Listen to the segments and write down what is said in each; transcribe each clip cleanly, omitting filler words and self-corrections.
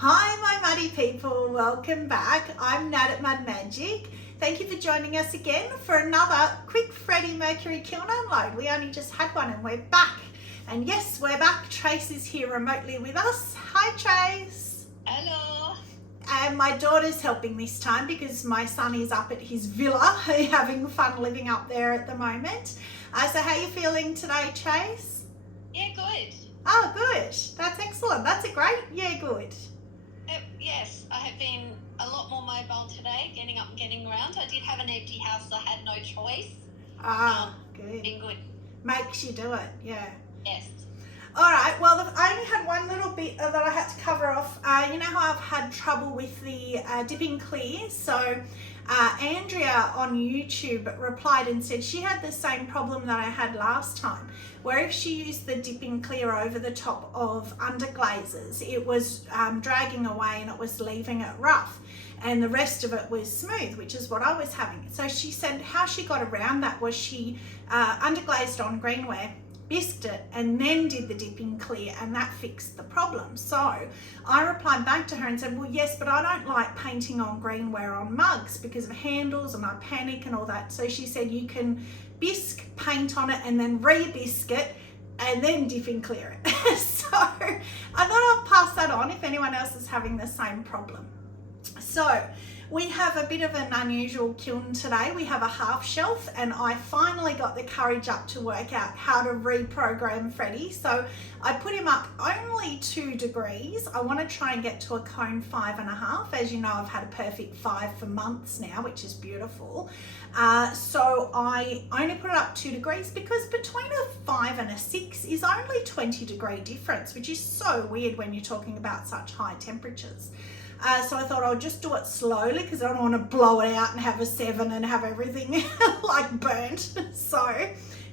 Hi my muddy people, welcome back. I'm Nat at Mud Magic. Thank you for joining us again for another quick Freddie Mercury kiln unload. We only just had one and we're back. And yes, we're back. Trace is here remotely with us. Hi Trace. Hello. And my daughter's helping this time because my son is up at his villa having fun living up there at the moment. So how are you feeling today, Trace? Yeah, good. Oh, good. That's excellent. That's a great, yeah, good. Yes, I have been a lot more mobile today, getting up and getting around. I did have an empty house, so I had no choice. Good. Been good. Makes you do it, yeah. Yes. All right, well, I only had one little bit that I had to cover off. You know how I've had trouble with the dipping clear? So Andrea on YouTube replied and said she had the same problem that I had last time, where if she used the dipping clear over the top of underglazes, it was dragging away and it was leaving it rough. And the rest of it was smooth, which is what I was having. So she said how she got around that was she underglazed on greenware, bisked it, and then did the dipping clear, and that fixed the problem. So I replied back to her and said, well, yes, but I don't like painting on greenware on mugs because of handles and I panic and all that. So she said you can bisque, paint on it, and then re-bisque it, and then dip and clear it. So I thought I'll pass that on if anyone else is having the same problem. So we have a bit of an unusual kiln today. We have a half shelf, and I finally got the courage up to work out how to reprogram Freddie. So I put him up only 2 degrees. I want to try and get to a cone 5.5. As you know, I've had a perfect 5 for months now, which is beautiful. So I only put it up 2 degrees because between a 5 and a 6 is only 20-degree difference, which is so weird when you're talking about such high temperatures. So I thought I'll just do it slowly because I don't want to blow it out and have a 7 and have everything like burnt. So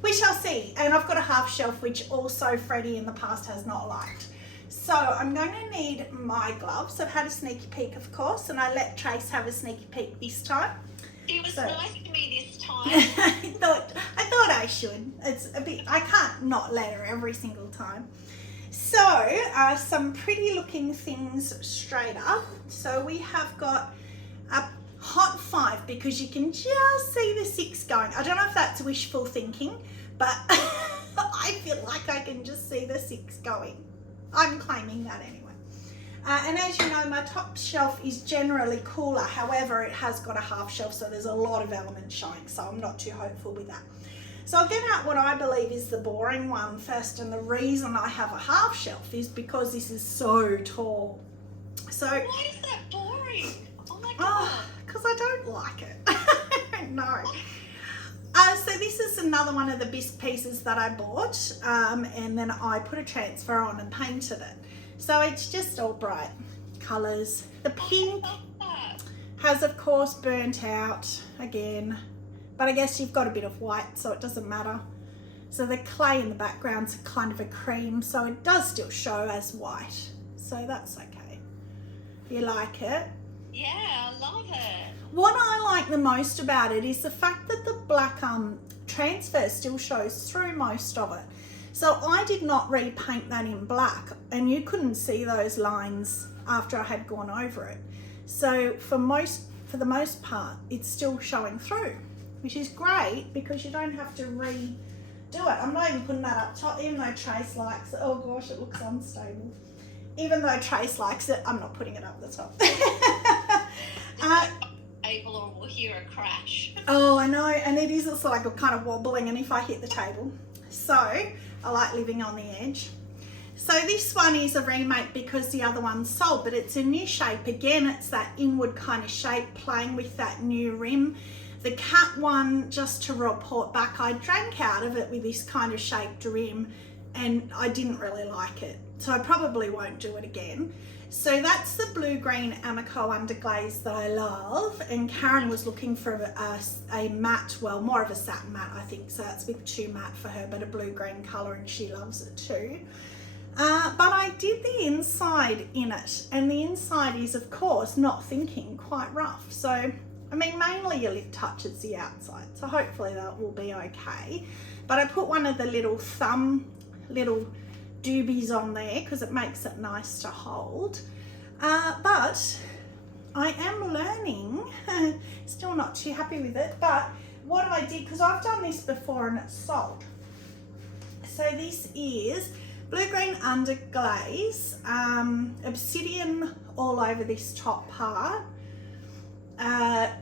we shall see. And I've got a half shelf, which also Freddie in the past has not liked. So I'm going to need my gloves. I've had a sneaky peek, of course, and I let Trace have a sneaky peek this time. It was nice to me this time. I thought I should. It's a bit, I can't not let her every single time. So some pretty looking things straight up. So we have got a hot 5 because you can just see the 6 going. I don't know if that's wishful thinking, but I feel like I can just see the 6 going. I'm claiming that anyway. And as you know, my top shelf is generally cooler. However, it has got a half shelf, so there's a lot of elements showing, so I'm not too hopeful with that. So I'll get out what I believe is the boring one first, and the reason I have a half shelf is because this is so tall. So why is that boring? Oh my god. Because I don't like it. I don't know. So this is another one of the bisque pieces that I bought, and then I put a transfer on and painted it. So it's just all bright colours. The pink has of course burnt out again, but I guess you've got a bit of white, so it doesn't matter. So the clay in the background's kind of a cream, so it does still show as white. So that's okay. You like it? Yeah, I love it. What I like the most about it is the fact that the black transfer still shows through most of it. So I did not repaint that in black, and you couldn't see those lines after I had gone over it. So for the most part, it's still showing through, which is great because you don't have to redo it. I'm not even putting that up top, even though Trace likes it. Oh gosh, it looks unstable. Even though Trace likes it, I'm not putting it up the top. Table, or we'll hear a crash. Oh, I know, and it is also like kind of wobbling, and if I hit the table. So I like living on the edge. So this one is a remake because the other one's sold, but it's a new shape. Again, it's that inward kind of shape, playing with that new rim. The cat one, just to report back, I drank out of it with this kind of shaped rim and I didn't really like it. So I probably won't do it again. So that's the blue-green Amaco underglaze that I love. And Karen was looking for a matte, well, more of a satin matte, I think. So that's a bit too matte for her, but a blue-green colour, and she loves it too. But I did the inside in it, and the inside is, of course, not thinking, quite rough. So, I mean, mainly your lip touches the outside, so hopefully that will be okay. But I put one of the little thumb, little doobies on there because it makes it nice to hold. But I am learning, still not too happy with it, but what I did, because I've done this before and it's sold. So this is blue-green underglaze, obsidian all over this top part,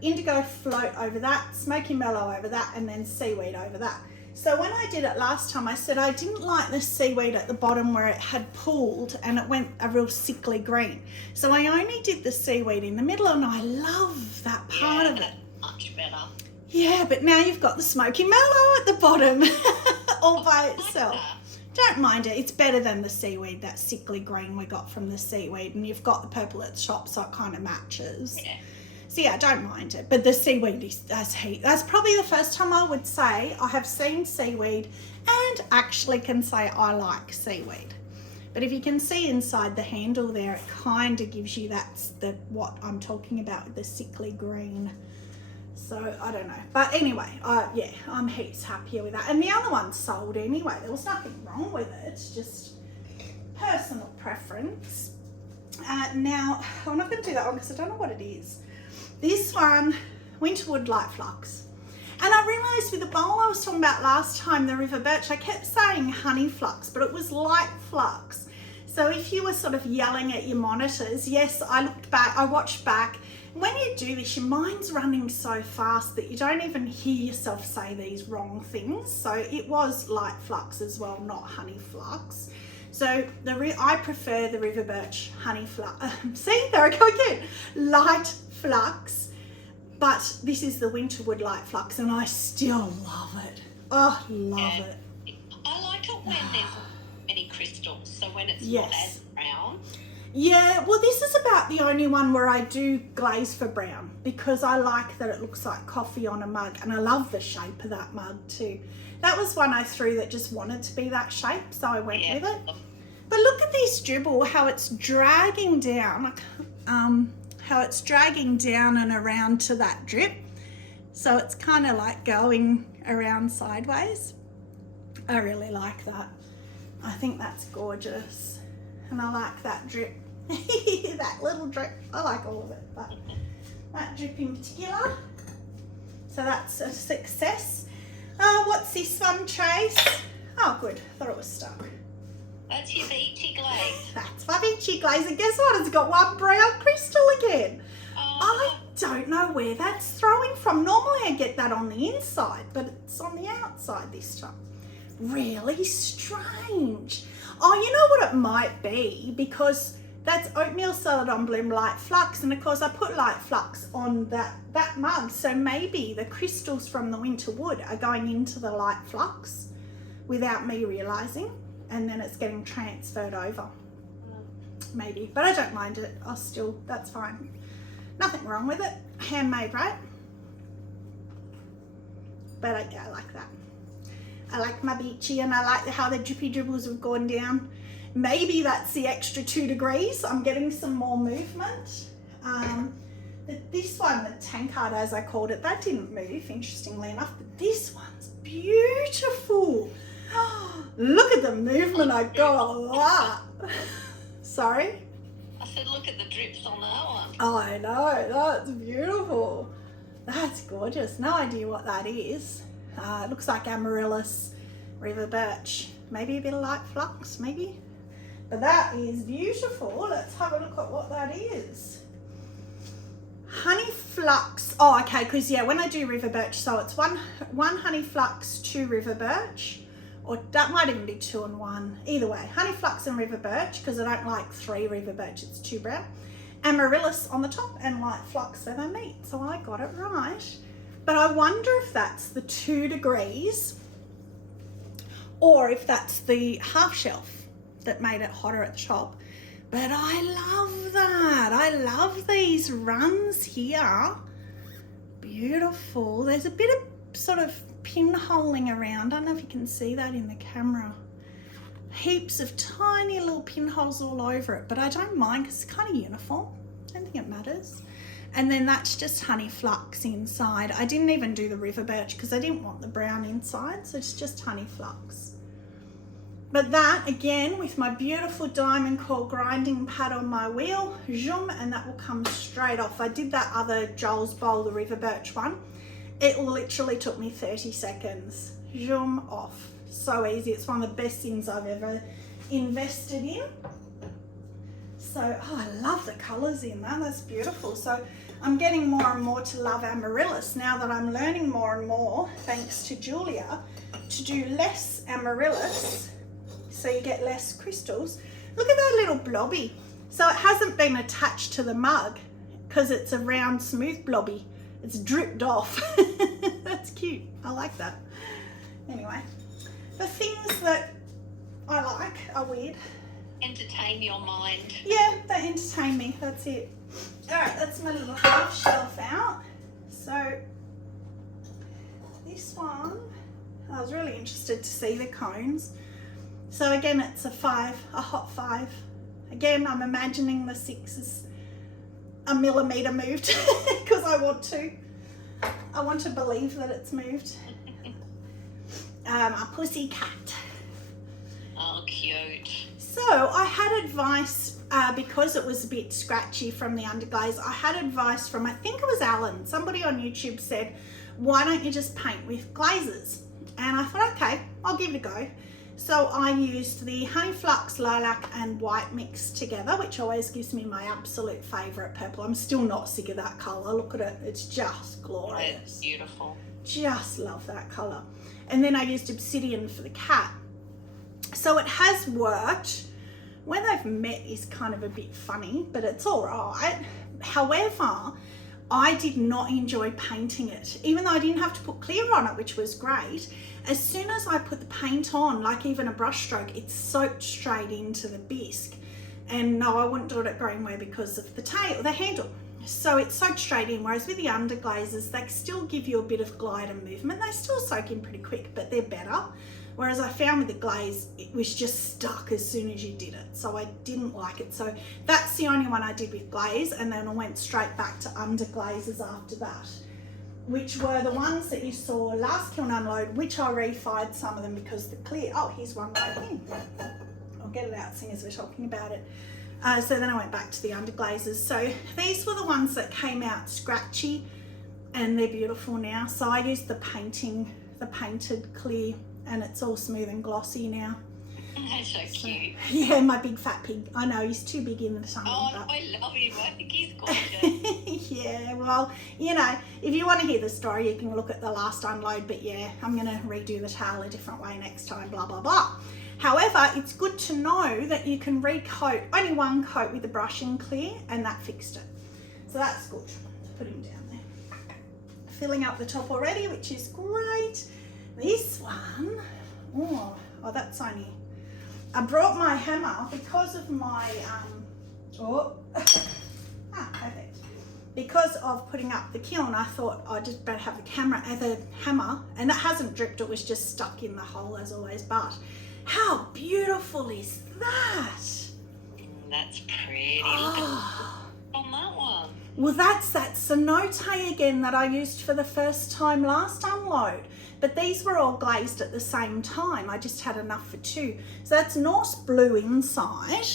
indigo float over that, smoky mellow over that, and then seaweed over that. So when I did it last time, I said I didn't like the seaweed at the bottom where it had pooled and it went a real sickly green. So I only did the seaweed in the middle, and I love that part of it. Much better. Yeah, but now you've got the smoky mellow at the bottom all by itself. Don't mind it. It's better than the seaweed, that sickly green we got from the seaweed, and you've got the purple at the shop, so it kind of matches. Yeah. So yeah, don't mind it. But the seaweed is, that's probably the first time I would say I have seen seaweed and actually can say I like seaweed. But if you can see inside the handle there, it kind of gives you what I'm talking about with the sickly green. So I don't know. But anyway, yeah, I'm heaps happier with that. And the other one sold anyway. There was nothing wrong with it. It's just personal preference. Now, I'm not going to do that one because I don't know what it is. This one, Winterwood Light Flux. And I realised with the bowl I was talking about last time, the River Birch, I kept saying honey flux, but it was light flux. So if you were sort of yelling at your monitors, yes, I looked back, I watched back. When you do this, your mind's running so fast that you don't even hear yourself say these wrong things. So it was light flux as well, not honey flux. So I prefer the River Birch honey flux. See, there I go again. Light flux, but this is the Winterwood light flux, and I still love it. Oh, love it. I like it when there's many crystals, so when it's Yes. not as brown. Yeah, well, this is about the only one where I do glaze for brown, because I like that it looks like coffee on a mug, and I love the shape of that mug too. That was one I threw that just wanted to be that shape, so I went with it. But look at this dribble, how it's dragging down, how it's dragging down and around to that drip. So it's kind of like going around sideways. I really like that. I think that's gorgeous. And I like that drip. That little drip. I like all of it, but that drip in particular. So that's a success. What's this one, Trace? Oh, good. Thought it was stuck. That's your beachy glaze. That's my beachy glaze, and guess what? It's got one brown crystal again. I don't know where that's throwing from. Normally I get that on the inside, but it's on the outside this time. Really strange. Oh, you know what it might be? Because that's oatmeal celadon bloom light flux, and of course I put light flux on that mug, so maybe the crystals from the Winterwood are going into the light flux without me realising, and then it's getting transferred over. Maybe, but I don't mind it. That's fine. Nothing wrong with it. Handmade, right? But yeah, I like that. I like my beachy, and I like how the drippy dribbles have gone down. Maybe that's the extra 2 degrees. I'm getting some more movement. This one, the tankard as I called it, that didn't move, interestingly enough, but this one's beautiful. Look at the movement I got on that. Sorry? I said, look at the drips on that one. Oh, I know, that's beautiful. That's gorgeous. No idea what that is. It looks like amaryllis, river birch, maybe a bit of light flux, maybe. But that is beautiful. Let's have a look at what that is. Honey flux. Oh, okay, because yeah, when I do river birch, so it's one honey flux, 2 river birch, or that might even be 2 and 1. Either way, honey flux and river birch, because I don't like 3 river birch, it's too brown. Amaryllis on the top and light flux where they meet. So I got it right. But I wonder if that's the 2 degrees or if that's the half shelf that made it hotter at the top. But I love that. I love these runs here. Beautiful. There's a bit of sort of pinholing around. I don't know if you can see that in the camera. Heaps of tiny little pinholes all over it, but I don't mind because it's kind of uniform. I don't think it matters. And then that's just honey flux inside. I didn't even do the river birch because I didn't want the brown inside, so it's just honey flux. But that, again, with my beautiful diamond core grinding pad on my wheel, zoom, and that will come straight off. I did that other Joel's Bowl, the River Birch one. It literally took me 30 seconds. Zoom off. So easy. It's one of the best things I've ever invested in. So, oh, I love the colours in that. That's beautiful. So I'm getting more and more to love amaryllis now that I'm learning more and more, thanks to Julia, to do less amaryllis so you get less crystals. Look at that little blobby. So it hasn't been attached to the mug because it's a round, smooth blobby. It's dripped off. That's cute. I like that. Anyway, the things that I like are weird. Entertain your mind. Yeah, they entertain me. That's it. All right, that's my little half shelf out. So this one, I was really interested to see the cones. So again, it's a 5, a hot 5. Again, I'm imagining the 6 is a millimetre moved because I want to believe that it's moved. A pussy cat. Oh, cute. So I had advice because it was a bit scratchy from the underglaze. I had advice from, I think it was Alan. Somebody on YouTube said, why don't you just paint with glazes? And I thought, okay, I'll give it a go. So I used the Honey Flux, Lilac and White mix together, which always gives me my absolute favourite purple. I'm still not sick of that colour. Look at it. It's just glorious. It's beautiful. Just love that colour. And then I used Obsidian for the cat. So it has worked. Where they've met is kind of a bit funny, but it's all right. However, I did not enjoy painting it, even though I didn't have to put clear on it, which was great. As soon as I put the paint on, like even a brush stroke, it soaked straight into the bisque. And no, I wouldn't do it at Greenware because of the handle. So it soaked straight in, whereas with the underglazes, they still give you a bit of glide and movement. They still soak in pretty quick, but they're better. Whereas I found with the glaze, it was just stuck as soon as you did it. So I didn't like it. So that's the only one I did with glaze. And then I went straight back to underglazes after that, which were the ones that you saw last kiln unload, which I refied some of them because the clear, oh, here's one right here. I'll get it out seeing as we're talking about it. So then I went back to the underglazes. So these were the ones that came out scratchy and they're beautiful now. So I used the painted clear, and it's all smooth and glossy now. That's so cute. Yeah, my big fat pig. I know, he's too big in the tummy. Oh, but... I love him. I think he's gorgeous. Yeah, well, you know, if you want to hear the story, you can look at the last unload. But yeah, I'm going to redo the tail a different way next time, blah, blah, blah. However, it's good to know that you can recoat only one coat with the brush in clear, and that fixed it. So that's good. Put him down there. Filling up the top already, which is great. This one, oh, that's only, I brought my hammer because of my, perfect. Because of putting up the kiln, I thought I just better have the hammer, and it hasn't dripped, it was just stuck in the hole as always, but how beautiful is that? That's pretty. Look at on that one. Well, that's that cenote again that I used for the first time last unload. But these were all glazed at the same time. I just had enough for 2. So that's Norse blue inside,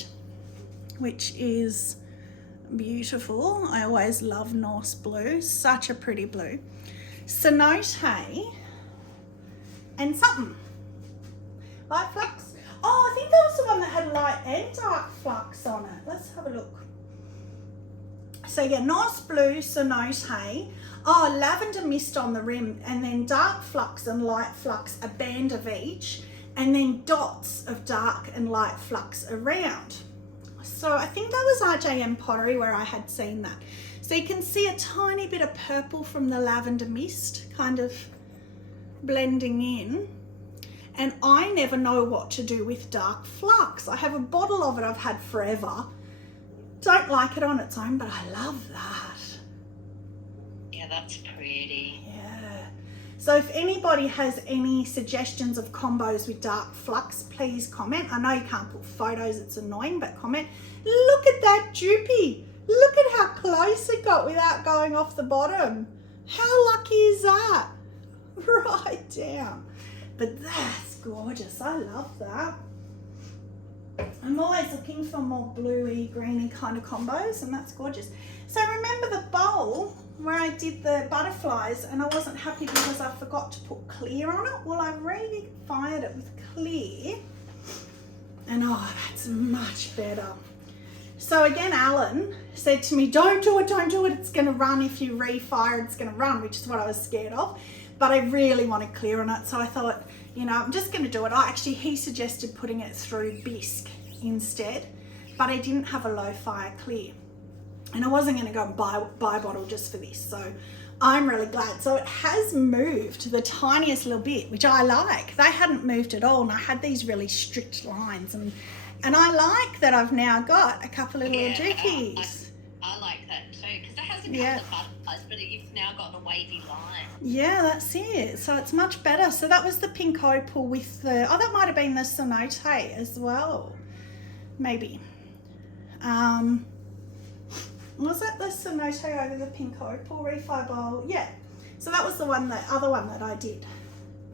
which is beautiful. I always love Norse blue. Such a pretty blue. Cenote and something. Light flux. Oh, I think that was the one that had light and dark flux on it. Let's have a look. So yeah, Norse blue, cenote. Oh, lavender mist on the rim, and then dark flux and light flux, a band of each, and then dots of dark and light flux around. So I think that was RJM Pottery where I had seen that. So you can see a tiny bit of purple from the lavender mist kind of blending in. And I never know what to do with dark flux. I have a bottle of it I've had forever. Don't like it on its own, but I love that. Yeah, that's pretty. Yeah. So if anybody has any suggestions of combos with dark flux, please comment. I know you can't put photos, it's annoying, but comment. Look at that droopy. Look at how close it got without going off the bottom. How lucky is that? Right down. But that's gorgeous. I love that. I'm always looking for more bluey, greeny kind of combos, and that's gorgeous. So remember the bowl where I did the butterflies and I wasn't happy because I forgot to put clear on it? Well, I refired it with clear, and oh, that's much better. So again, Alan said to me, don't do it, it's gonna run. If you refire, it's gonna run, which is what I was scared of. But I really wanted clear on it, so I thought, you know, I'm just gonna do it. He suggested putting it through bisque instead, but I didn't have a low fire clear. And I wasn't gonna go and buy a bottle just for this, so I'm really glad. So it has moved the tiniest little bit, which I like. They hadn't moved at all, and I had these really strict lines, and I like that I've now got a couple of little dookies. I like that too, because it hasn't got the butterflies, but you've now got the wavy line. Yeah, that's it. So it's much better. So that was the pink opal with the, oh, that might have been the cenote as well, maybe. Was that the cenote over the pink opal refi bowl? Yeah. So that was the other one that I did.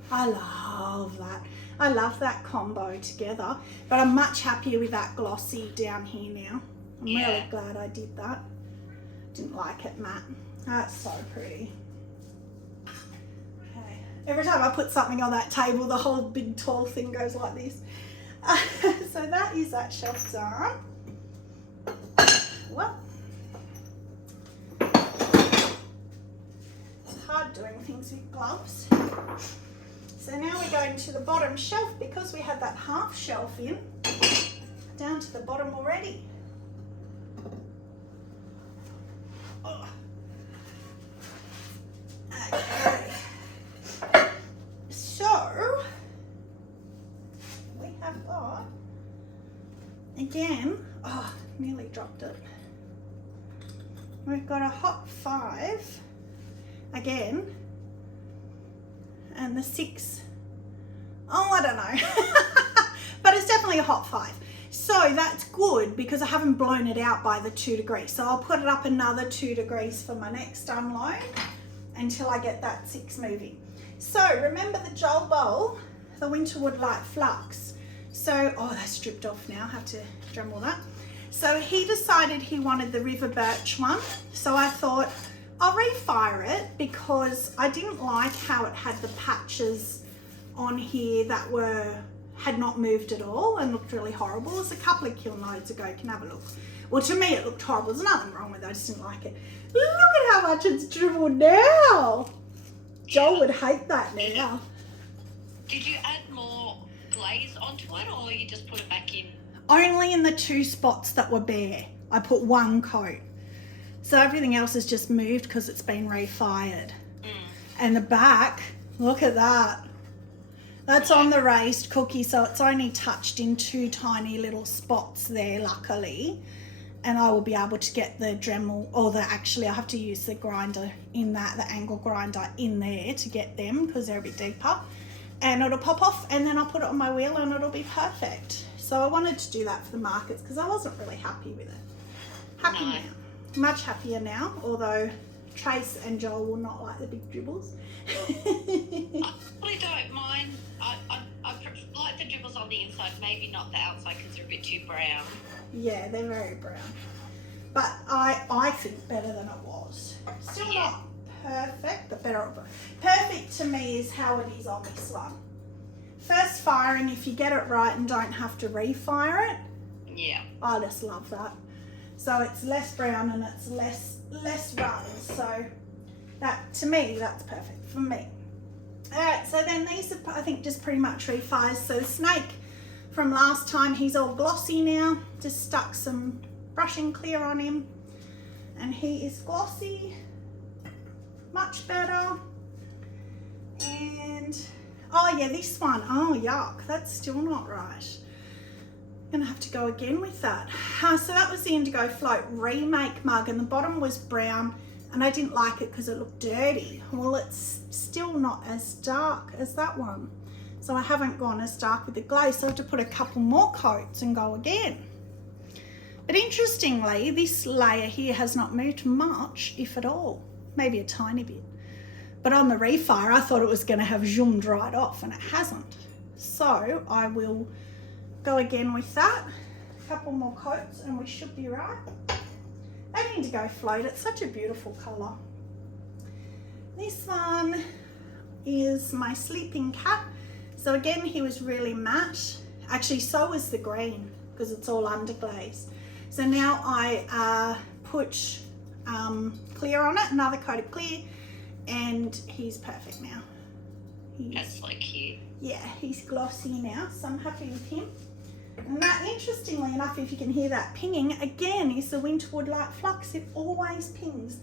I love that. I love that combo together, but I'm much happier with that glossy down here now. I'm really glad I did that. Didn't like it matte. That's so pretty. Okay. Every time I put something on that table, the whole big tall thing goes like this. So that is that shelf done. Well, it's hard doing things with gloves. So now we're going to the bottom shelf, because we had that half shelf in, down to the bottom already. Oh. Okay. So we have got, again, oh, nearly dropped it. We've got a hot 5 again. And the 6, oh, I don't know. But it's definitely a hot 5. So that's good because I haven't blown it out by the 2 degrees. So I'll put it up another 2 degrees for my next unload until I get that 6 moving. So remember the Joel bowl, the Winterwood Light Flux. So, oh, that's stripped off now. I have to Dremel that. So he decided he wanted the River Birch one. So I thought, I'll refire it because I didn't like how it had the patches on here that had not moved at all and looked really horrible. It was a couple of kiln loads ago, you can have a look. Well, to me it looked horrible, there's nothing wrong with it, I just didn't like it. Look at how much it's dribbled now. Joel would hate that now. Did you add more glaze onto it, or you just put it back in? Only in the 2 spots that were bare. I put 1 coat. So everything else has just moved because it's been refired. And the back, look at that. That's on the raised cookie, so it's only touched in 2 tiny little spots there, luckily. And I will be able to get the Dremel, or actually I have to use the grinder in that, the angle grinder in there to get them because they're a bit deeper. And it'll pop off, and then I'll put it on my wheel and it'll be perfect. So I wanted to do that for the markets because I wasn't really happy with it. Happy now. Much happier now, although Trace and Joel will not like the big dribbles. I really don't mind. I like the dribbles on the inside, maybe not the outside because they're a bit too brown. Yeah, they're very brown. But I think better than it was. Still not perfect, but better. Perfect to me is how it is on this one. First firing, if you get it right and don't have to refire it. Yeah. I just love that. So it's less brown and it's less runs. So that, to me, that's perfect for me. All right, so then these are, I think, just pretty much refires. So the snake from last time, he's all glossy now. Just stuck some brushing clear on him. And he is glossy, much better. And, oh yeah, this one, oh yuck, that's still not right. Gonna have to go again with that. So that was the Indigo Float remake mug, and the bottom was brown, and I didn't like it because it looked dirty. Well, it's still not as dark as that one. So I haven't gone as dark with the glaze, so I have to put a couple more coats and go again. But interestingly, this layer here has not moved much, if at all. Maybe a tiny bit. But on the refire, I thought it was gonna have zoomed right off, and it hasn't. So I will go again with that couple more coats and we should be right. They need to go float. It's such a beautiful colour. This one is my sleeping cat. So again, he was really matte. Actually, so was the green because it's all underglaze. So now I put clear on it, another coat of clear, and he's perfect now. That's so cute. Yeah, he's glossy now, so I'm happy with him. And that, interestingly enough, if you can hear that pinging, again, is the Winterwood Light Flux. It always pings.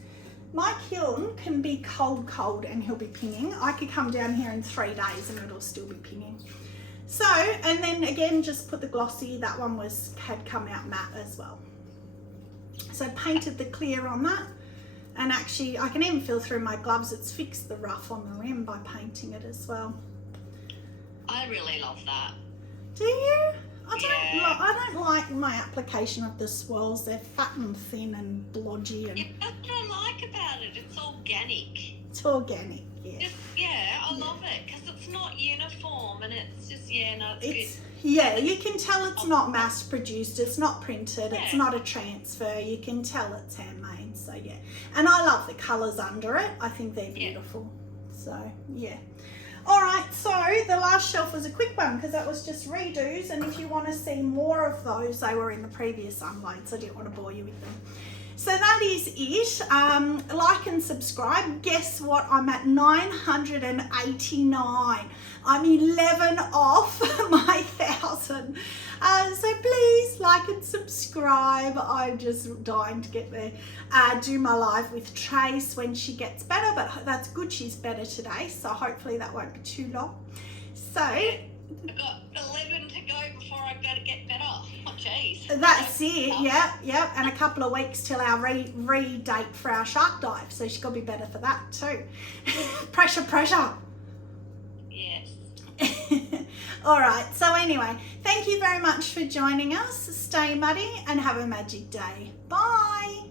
My kiln can be cold, and he'll be pinging. I could come down here in 3 days and it'll still be pinging. So, and then again, just put the glossy. That one had come out matte as well. So painted the clear on that. And actually, I can even feel through my gloves, it's fixed the rough on the rim by painting it as well. I really love that. Do you? I don't like my application of the swirls. They're fat and thin and blodgy. And Yeah, that's what I like about it. It's organic. it's organic, yeah. I love it because it's not uniform and it's just, it's good. Yeah, you can tell it's not mass produced, it's not printed, it's Yeah. not a transfer. You can tell it's handmade, so yeah. And I love the colours under it. I think they're beautiful. So, yeah. All right, so the last shelf was a quick one because that was just redos, and if you want to see more of those, they were in the previous unload, so I didn't want to bore you with them. So that is it. Like and subscribe. Guess what? I'm at 989. I'm 11 off my 1,000. So please like and subscribe. I'm just dying to get there. Do my live with Trace when she gets better, but that's good. She's better today, so hopefully that won't be too long. So I've got 11 to go before I better get better. Oh, jeez. that's it. Yep. And a couple of weeks till our re-date for our shark dive, so she's got to be better for that too. Pressure. Yes. All right, so anyway, thank you very much for joining us. Stay muddy and have a magic day. Bye.